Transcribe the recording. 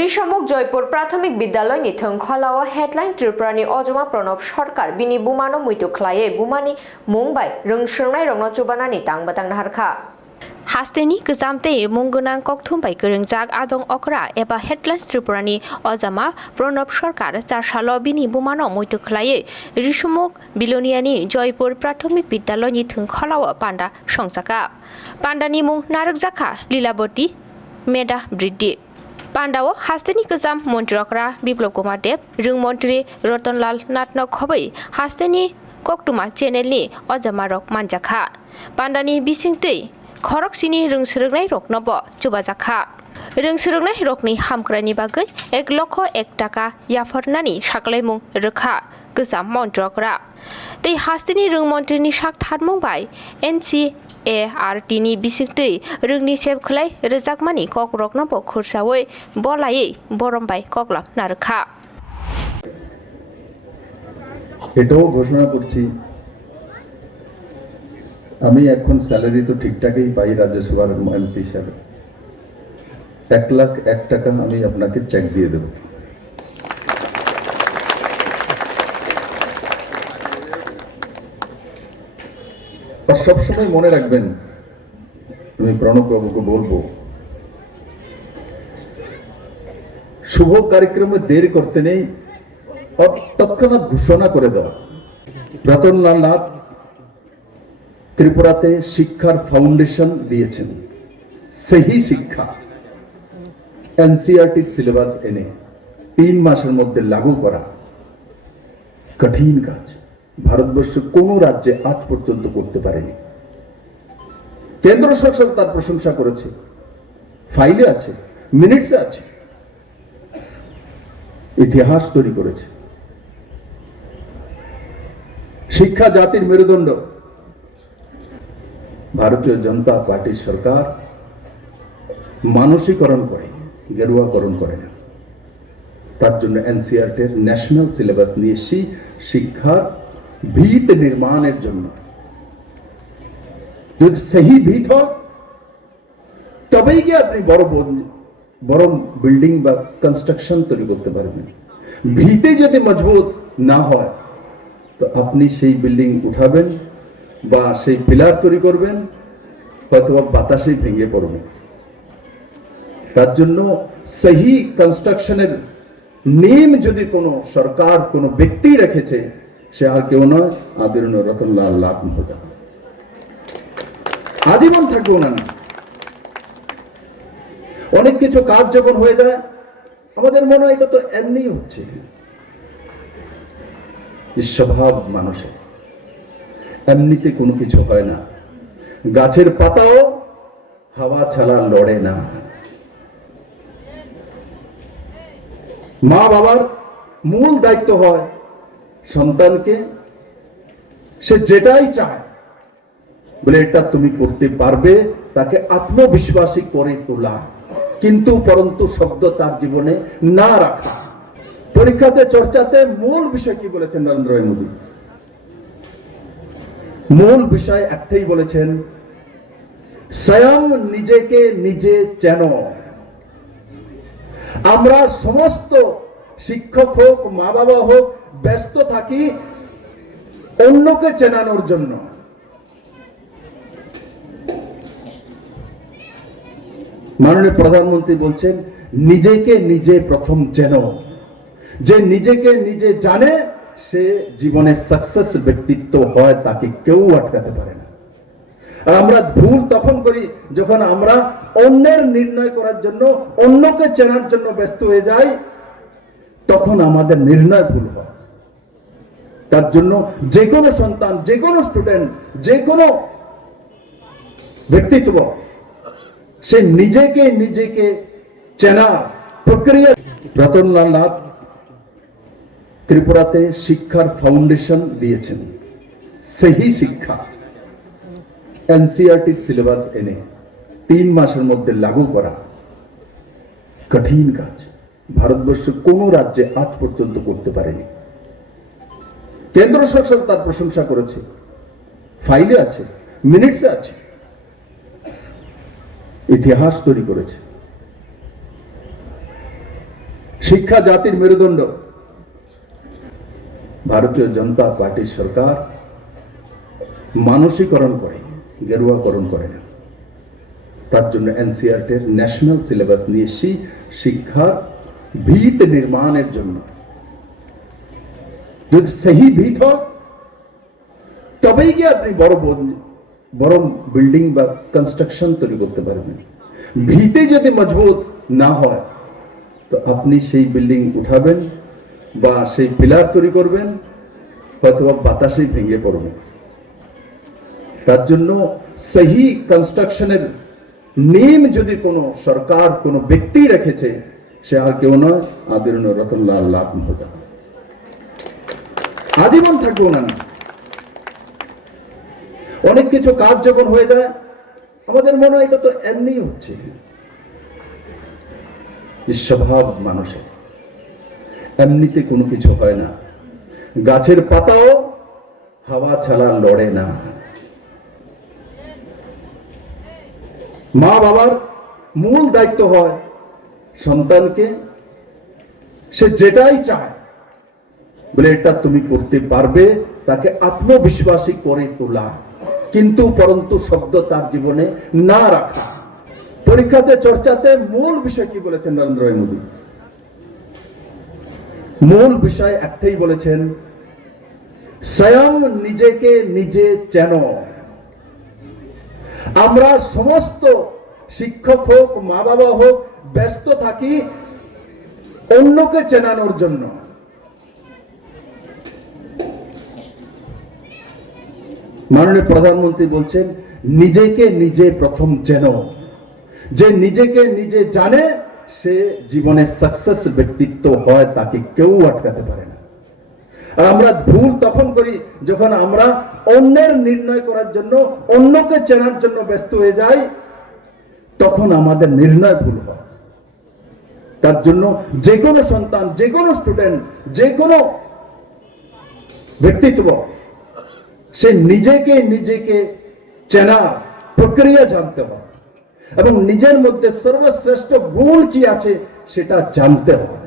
ঋষমুখ জয়পুর প্রাথমিক বিদ্যালয় নিথং খলাও হেডলাइन त्रिपुरानि अजमा प्रणब सरकार बिनि बुमानो मुइतु ख्लाये बुमानि मुंबाइ रोंसोंनाय रंनो चुबानानि तांबातां नाहारखा हास्तेनि गोजामते मुंगोनां कक्थुमबाय गोरोंजाग आदं अक्रा एबा हेडलाइन्स त्रिपुरानि अजामा प्रणब सरकार चारसालो बिनि बुमानो मुइतु ख्लाये ऋषमुख बिलोनियानि जयपुर प्राथमिक बिद्यालयनि थोंखलाव पान्डा संजाका पान्डानि मुं नारकजाखा लीलावती मेधा बृद्धि पान्डाव हास्तेनि गोजाम मन्त्री अक्रा बिप्लब कुमार देव रोंमन्त्री रतनलाल नाथनो खबै हास्तेनि कक्टुमा चेनेलनि अजामा रक मानजाखा पान्डानि बिसिंतै खरकसिनि रोंसोरोंनाय रकनब चुबाजाखा रोंसोरोंनाय रकनि हामग्रानि बागै 1,01,000 टाका याफरनानि साग्लायमुं रोखा गोजाम मन्त्रकरा तै हास्तेनि रोंमन्त्रिनि साक थारमुंबाय NCARTनि बिसिंतै रोंनि सेबखलाय रोजाकमानि कक रकनब खुरसावै बलायै बरमबाय कगलाम नारखा এটাও ঘোষণা করছি আমি এখন স্যালারি তো ঠিকঠাকই পাই রাজ্যসভার এমপি হিসাবে 1,01,000 টাকা আমি আপনাকে চেক দিয়ে দেব আর সবসময় মনে রাখবেন আমি প্রণব বাবুকে বলবো শুভ কার্যক্রমে দেরি করতে নেই তৎক্ষণাৎ ঘোষণা করে দেওয়া রতনলাল নাথ ত্রিপুরাতে শিক্ষার ফাউন্ডেশন দিয়েছেন সেই শিক্ষা এনসিইআরটি সিলেবাস এনে 3 মাসের মধ্যে লাগু করা কঠিন কাজ ভারতবর্ষের কোন রাজ্যে আজ পর্যন্ত করতে পারেনি কেন্দ্র সরকার তার প্রশংসা করেছে ফাইলে আছে মিনিটসে আছে ইতিহাস তৈরি করেছে শিক্ষা জাতির মেরুদণ্ড ভারতীয় জনতা পার্টি সরকার মানসিকরণ করে গেরুয়াকরণ করে না তার জন্য এনসিইআরটির ন্যাশনাল সিলেবাস নিয়ে শিক্ষার ভিত নির্মাণের জন্য যদি সহি ভিত হয় তবেই কি আপনি বড় বিল্ডিং বা কনস্ট্রাকশন তৈরি করতে পারবেন ভিতে যদি মজবুত না হয় তো আপনি সেই বিল্ডিং উঠাবেন বা সেই পিলার তৈরি করবেন হয়তো বাতাসেই ভেঙে পড়বে তার জন্য সহি কনস্ট্রাকশনের নেম যদি কোনো সরকার কোনো ব্যক্তি রেখেছে সে আর কেউ নয় আদরণীয় রতনলাল নাথ মহোদয় আজীবন থাকবো না অনেক কিছু কাজ যখন হয়ে যায় আমাদের মনে হয় এটা তো এমনি হচ্ছে স্বভাব মানুষের এমনিতে কোনো কিছু হয় না গাছের পাতাও হাওয়া ছাড়া লড়ে না মা বাবার মূল দায়িত্ব হয় সন্তানকে সে যেটাই চায় বলে এটা তুমি করতে পারবে তাকে আত্মবিশ্বাসী করে তোলা কিন্তু পরন্তু শব্দ তার জীবনে না রাখা পরীক্ষাতে চর্চাতে মূল বিষয় কি বলেছেন নরেন্দ্র মোদী মূল বিষয় একটাই বলেছেন স্বয়ং নিজেকে নিজে চেনো আমরা সমস্ত শিক্ষক হোক মা বাবা হোক ব্যস্ত থাকি অন্যকে চেনানোর জন্য মাননীয় প্রধানমন্ত্রী বলছেন নিজেকে নিজে প্রথম চেনো যে নিজেকে নিজে জানে সে জীবনে সাকসেস ব্যক্তিত্ব হয় তাকে কেউ আটকাতে পারে না আর আমরা ভুল তখন করি যখন আমরা অন্যের নির্ণয় করার জন্য অন্যকে চেনার জন্য ব্যস্ত হয়ে যাই তখন আমাদের নির্ণয় ভুল হয় তার জন্য যে কোনো সন্তান যে কোনো স্টুডেন্ট যে কোনো ব্যক্তিত্ব সে নিজেকে নিজেকে চেনা প্রক্রিয়া রতনলাল নাথ ত্রিপুরাতে শিক্ষার ফাউন্ডেশন দিয়েছেন সেই শিক্ষা এনসিইআরটি সিলেবাস এনে 3 মাসের মধ্যে লাগু করা কঠিন কাজ ভারতবর্ষের কোন রাজ্যে আজ পর্যন্ত করতে পারেনি কেন্দ্র সরকার তার প্রশংসা করেছে ফাইলে আছে মিনিটসে আছে ইতিহাস তৈরি করেছে শিক্ষা জাতির মেরুদণ্ড। ভারতীয় জনতা পার্টি সরকার মানসীকরণ করে, গেরুয়াকরণ করে না। তার জন্য এনসিআরটির ন্যাশনাল সিলেবাস নিয়ে শিক্ষার ভিত নির্মাণের জন্য, যদি সহি ভিত হয় তবেই গিয়ে আপনি বড় বিল্ডিং বা কনস্ট্রাকশন তৈরি করতে পারবেন। ভিতে যদি মজবুত না হয় তো আপনি সেই বিল্ডিং উঠাবেন বা সেই পিলার তৈরি করবেন, হয়তো বাতাসেই ভেঙে পড়বে। তার জন্য সহি কনস্ট্রাকশনের নেম যদি কোনো সরকার কোনো ব্যক্তি রেখেছে, সে আর কেউ নয়, আদরণীয় রতনলাল নাথ মহোদয়। আজীবন থাকবো না। অনেক কিছু কাজ যখন হয়ে যায় আমাদের মনে হয় এটা তো এমনি হচ্ছে। স্বভাব মানুষের, এমনিতে কোনো কিছু হয় না। গাছের পাতাও হাওয়া ছাড়া লড়ে না। মা বাবার মূল দায়িত্ব হয় সন্তানকে সে যেটাই চায় বলে এটা তুমি করতে পারবে, তাকে আত্মবিশ্বাসী করে তোলা, কিন্তু পরন্তু শব্দ তার জীবনে না রাখা। পরীক্ষাতে চর্চাতে মূল বিষয় কি বলেছেন নরেন্দ্র মোদী? মূল বিষয় একটাই বলেছেন, স্বয়ং নিজেকে নিজে চেনো। আমরা সমস্ত শিক্ষক হোক, মা বাবা হোক, ব্যস্ত থাকি অন্যকে চেনানোর জন্য। মাননীয় প্রধানমন্ত্রী বলছেন, নিজেকে নিজে প্রথম চেনো। যে নিজেকে নিজে জানে সে জীবনে সাকসেস ব্যক্তিত্ব হয়, তাকে কেউ আটকাতে পারে না। আর আমরা ভুল তখন করি যখন আমরা অন্যের নির্ণয় করার জন্য, অন্যকে চেনার জন্য ব্যস্ত হয়ে যাই, তখন আমাদের নির্ণয় ভুল হয়। তার জন্য যে কোনো সন্তান, যে কোনো স্টুডেন্ট, যে কোনো ব্যক্তিত্ব সে নিজেকে নিজেকে চেনা প্রক্রিয়া জানতে হবে এবং নিজের মধ্যে সর্বশ্রেষ্ঠ গুণ কি আছে সেটা জানতে হবে।